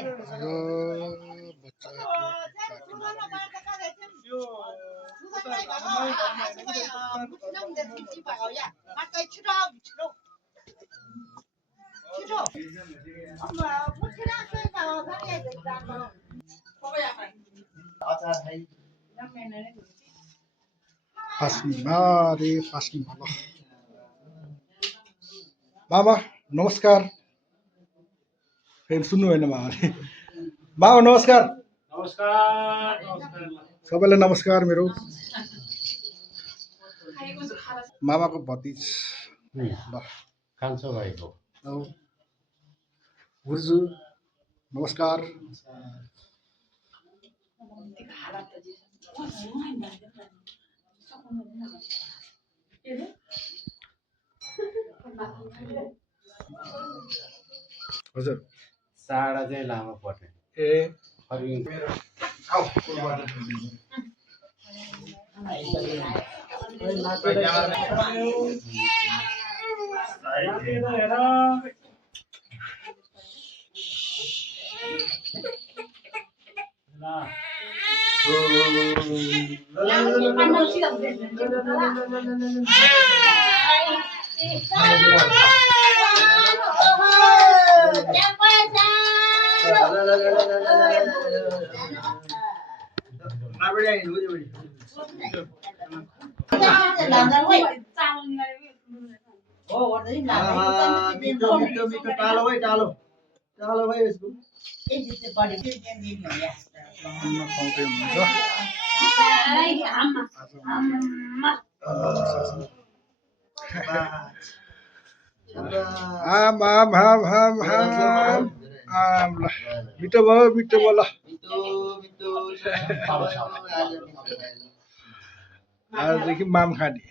र बच्चाको फास्टिङ भयो मामा नमस्कार फेरि सुन्नु होइन मामाले मामा नमस्कार सबैलाई नमस्कार मेरो मामाको भतिज ल कान्छो भाइको गुरुजु नमस्कार हजुर चाडा चाहिँ लामो पर्ने ए आम आम आम आम आम आम ल मिठो भयो ल आजदेखि माम खाने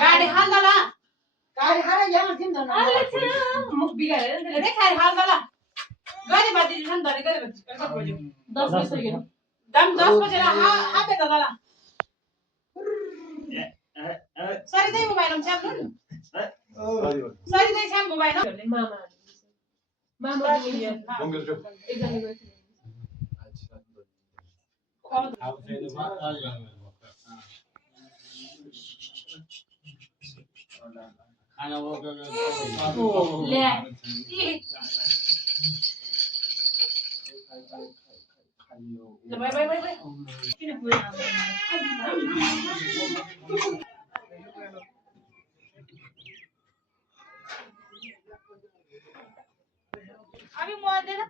गाडी हाल्दला गाडी हाल यहाँ दिन्छ न मुख बिगारेर ले खाएर हाल्दला गाडी बाजी दिन्छ नि गाडी कति बजे 10 बजे दम 10 बजे हाते दला सरी दे मोबाइल हम छ्याप्नु सरी दे छ्याप मोबाइल मामा मामा बोलिए एकदम खाना वो ले बाय किन पुरा अभी मोबाइल दे ना